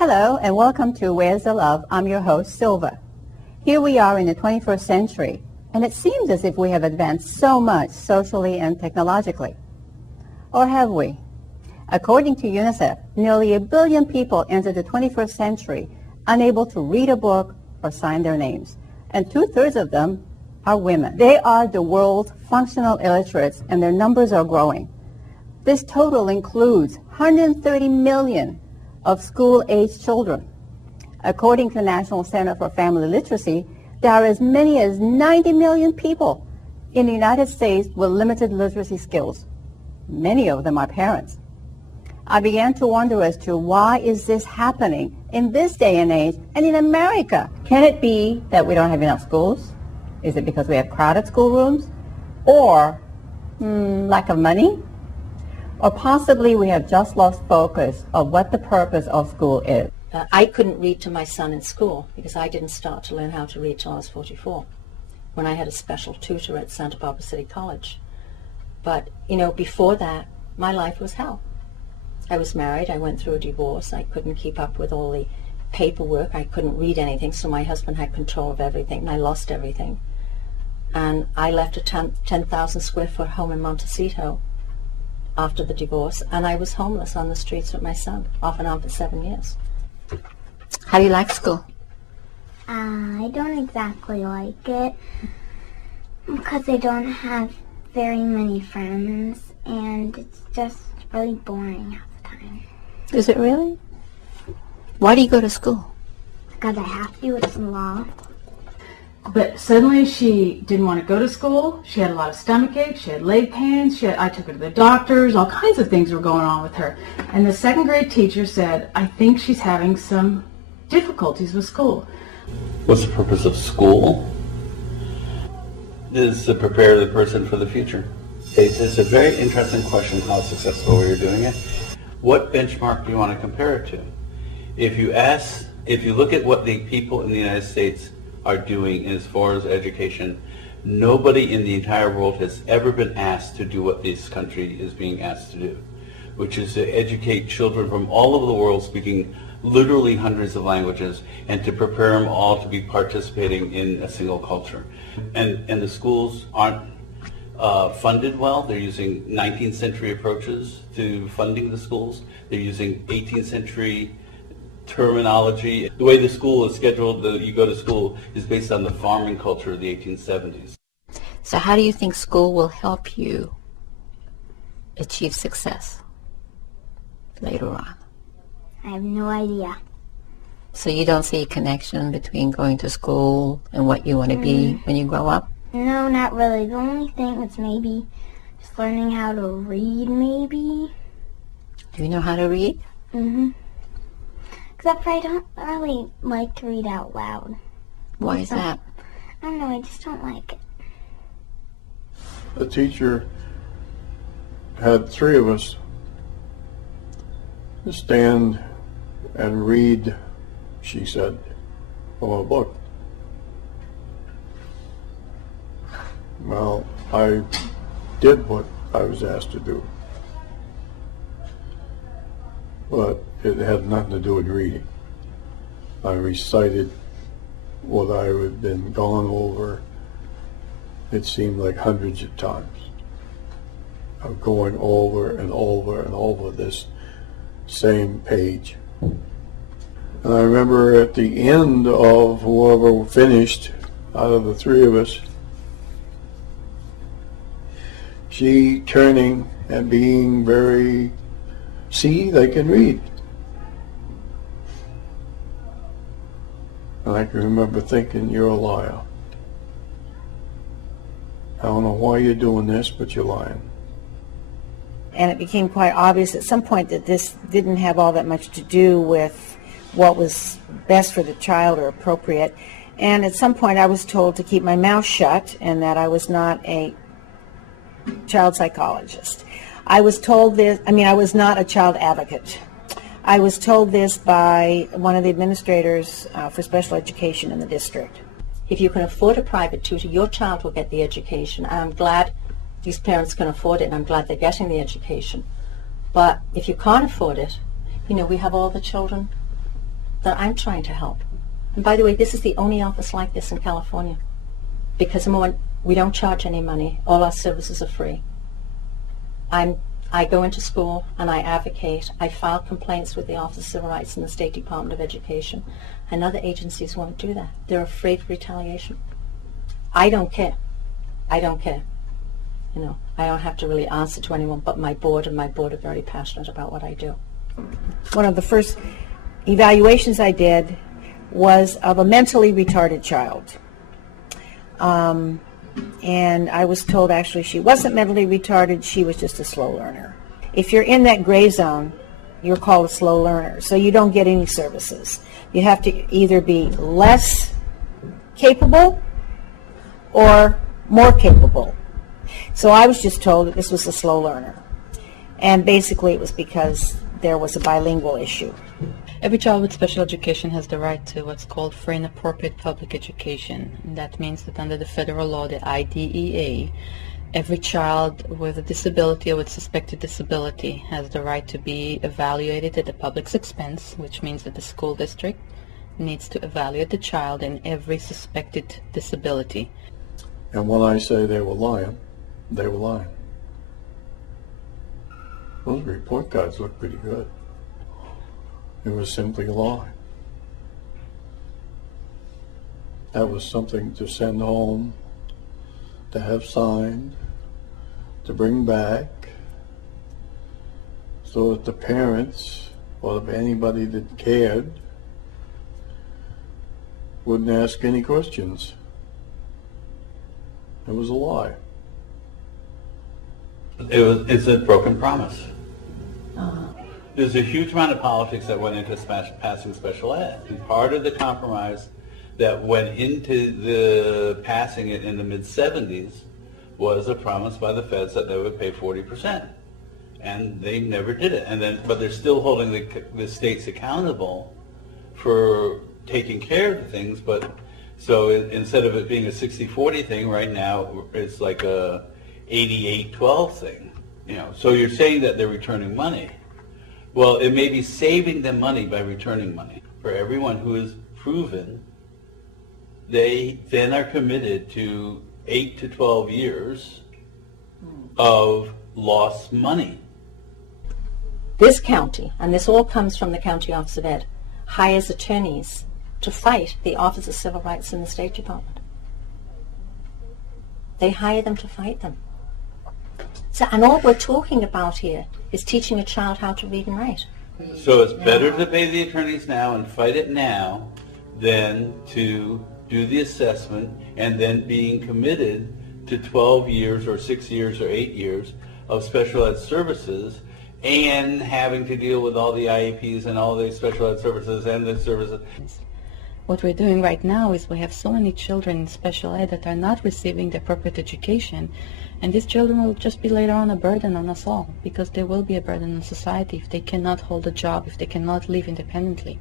Hello and welcome to Where's the Love? I'm your host, Silva. Here we are in the 21st century, and it seems as if we have advanced so much socially and technologically. Or have we? According to UNICEF, nearly 1 billion people enter the 21st century unable to read a book or sign their names, and 2/3 of them are women. They are the world's functional illiterates, and their numbers are growing. This total includes 130 million of school-aged children. According to the National Center for Family Literacy, there are as many as 90 million people in the United States with limited literacy skills. Many of them are parents. I began to wonder as to why is this happening in this day and age and in America? Can it be that we don't have enough schools? Is it because we have crowded schoolrooms? Or lack of money? Or possibly we have just lost focus of what the purpose of school is. I couldn't read to my son in school because I didn't start to learn how to read till I was 44, when I had a special tutor at Santa Barbara City College. But, before that, my life was hell. I was married, I went through a divorce, I couldn't keep up with all the paperwork, I couldn't read anything, so my husband had control of everything, and I lost everything. And I left a 10,000 square foot home in Montecito after the divorce, and I was homeless on the streets with my son, off and on for 7 years. How do you like school? I don't exactly like it because I don't have very many friends, and it's just really boring half the time. Is it really? Why do you go to school? Because I have to, it's law. But suddenly she didn't want to go to school. She had a lot of stomach aches. She had leg pains. I took her to the doctors. All kinds of things were going on with her. And the second grade teacher said, I think she's having some difficulties with school. What's the purpose of school? Is to prepare the person for the future. It's a very interesting question how successful you're doing it. What benchmark do you want to compare it to? If you look at what the people in the United States are doing as far as education, nobody in the entire world has ever been asked to do what this country is being asked to do, which is to educate children from all over the world speaking literally hundreds of languages and to prepare them all to be participating in a single culture. And the schools aren't funded well. They're using 19th century approaches to funding the schools. They're using 18th century terminology. The way the school is scheduled, you go to school, is based on the farming culture of the 1870s. So how do you think school will help you achieve success later on? I have no idea. So you don't see a connection between going to school and what you want to be when you grow up? No, not really. The only thing is maybe just learning how to read, maybe. Do you know how to read? Mm-hmm. Except for I don't really like to read out loud. Why is that? I don't know, I just don't like it. The teacher had 3 of us stand and read, she said, from a book. Well, I did what I was asked to do, but it had nothing to do with reading. I recited what I had been gone over, it seemed like hundreds of times, of going over and over and over this same page. And I remember at the end of whoever finished, out of the 3 of us, she turning and being very, see, they can read. And I can remember thinking, you're a liar. I don't know why you're doing this, but you're lying. And it became quite obvious at some point that this didn't have all that much to do with what was best for the child or appropriate. And at some point I was told to keep my mouth shut and that I was not a child psychologist. I was told this, I was not a child advocate. I was told this by one of the administrators for special education in the district. If you can afford a private tutor, your child will get the education. And I'm glad these parents can afford it, and I'm glad they're getting the education. But if you can't afford it, we have all the children that I'm trying to help. And by the way, this is the only office like this in California, because we don't charge any money. All our services are free. I go into school and I advocate. I file complaints with the Office of Civil Rights and the State Department of Education, and other agencies won't do that. They're afraid of retaliation. I don't care. I don't care. You know, I don't have to really answer to anyone but my board, and my board are very passionate about what I do. One of the first evaluations I did was of a mentally retarded child. And I was told actually she wasn't mentally retarded, she was just a slow learner. If you're in that gray zone, you're called a slow learner, so you don't get any services. You have to either be less capable or more capable. So I was just told that this was a slow learner. And basically it was because there was a bilingual issue. Every child with special education has the right to what's called free and appropriate public education. And that means that under the federal law, the IDEA, every child with a disability or with suspected disability has the right to be evaluated at the public's expense, which means that the school district needs to evaluate the child in every suspected disability. And when I say they were lying, they were lying. Those report cards look pretty good. It was simply a lie. That was something to send home, to have signed, to bring back, so that the parents, or anybody that cared, wouldn't ask any questions. It was a lie. It's a broken promise. There's a huge amount of politics that went into passing special ed. And part of the compromise that went into the passing it in the mid-70s was a promise by the feds that they would pay 40%. And they never did it. But they're still holding the states accountable for taking care of the things. But so instead of it being a 60-40 thing, right now it's like a 88-12 thing. You know, so you're saying that they're returning money. Well, it may be saving them money by returning money. For everyone who is proven, they then are committed to 8 to 12 years of lost money. This county, and this all comes from the County Office of Ed, hires attorneys to fight the Office of Civil Rights in the State Department. They hire them to fight them. So, and all we're talking about here is teaching a child how to read and write. So it's better to pay the attorneys now and fight it now than to do the assessment and then being committed to 12 years or 6 years or 8 years of special ed services and having to deal with all the IEPs and all the special ed services and the services. What we're doing right now is we have so many children in special ed that are not receiving the appropriate education, and these children will just be later on a burden on us all, because they will be a burden on society if they cannot hold a job, if they cannot live independently.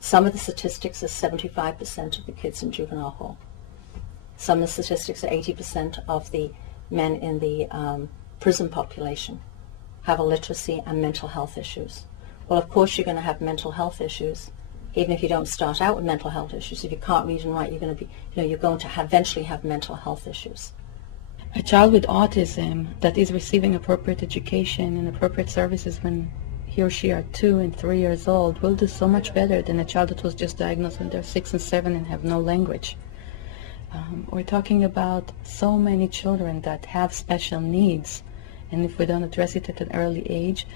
Some of the statistics are 75% of the kids in juvenile hall. Some of the statistics are 80% of the men in the prison population have illiteracy and mental health issues. Well, of course you're going to have mental health issues, even if you don't start out with mental health issues. If you can't read and write, you're going to be, you're going to eventually have mental health issues. A child with autism that is receiving appropriate education and appropriate services when he or she are 2 and 3 years old will do so much better than a child that was just diagnosed when they're 6 and 7 and have no language. We're talking about so many children that have special needs, and if we don't address it at an early age,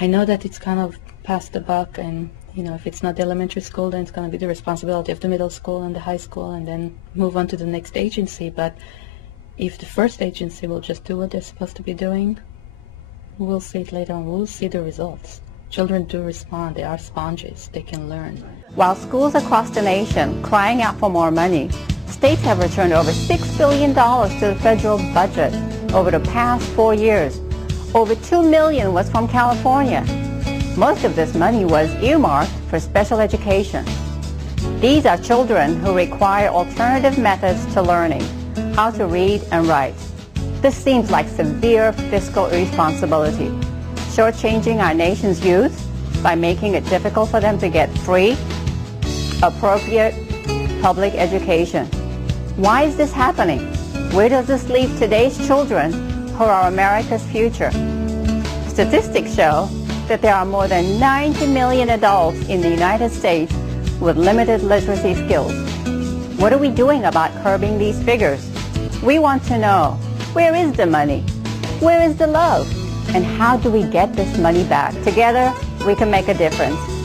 I know that it's kind of past the buck, and if it's not the elementary school, then it's going to be the responsibility of the middle school and the high school, and then move on to the next agency. But if the first agency will just do what they're supposed to be doing, we'll see it later on. We'll see the results. Children do respond. They are sponges. They can learn. While schools across the nation crying out for more money, states have returned over $6 billion to the federal budget over the past 4 years. Over $2 million was from California. Most of this money was earmarked for special education. These are children who require alternative methods to learning, how to read and write. This seems like severe fiscal irresponsibility, shortchanging our nation's youth by making it difficult for them to get free, appropriate public education. Why is this happening? Where does this leave today's children who are America's future? Statistics show that there are more than 90 million adults in the United States with limited literacy skills. What are we doing about curbing these figures? We want to know, where is the money? Where is the love? And how do we get this money back? Together, we can make a difference.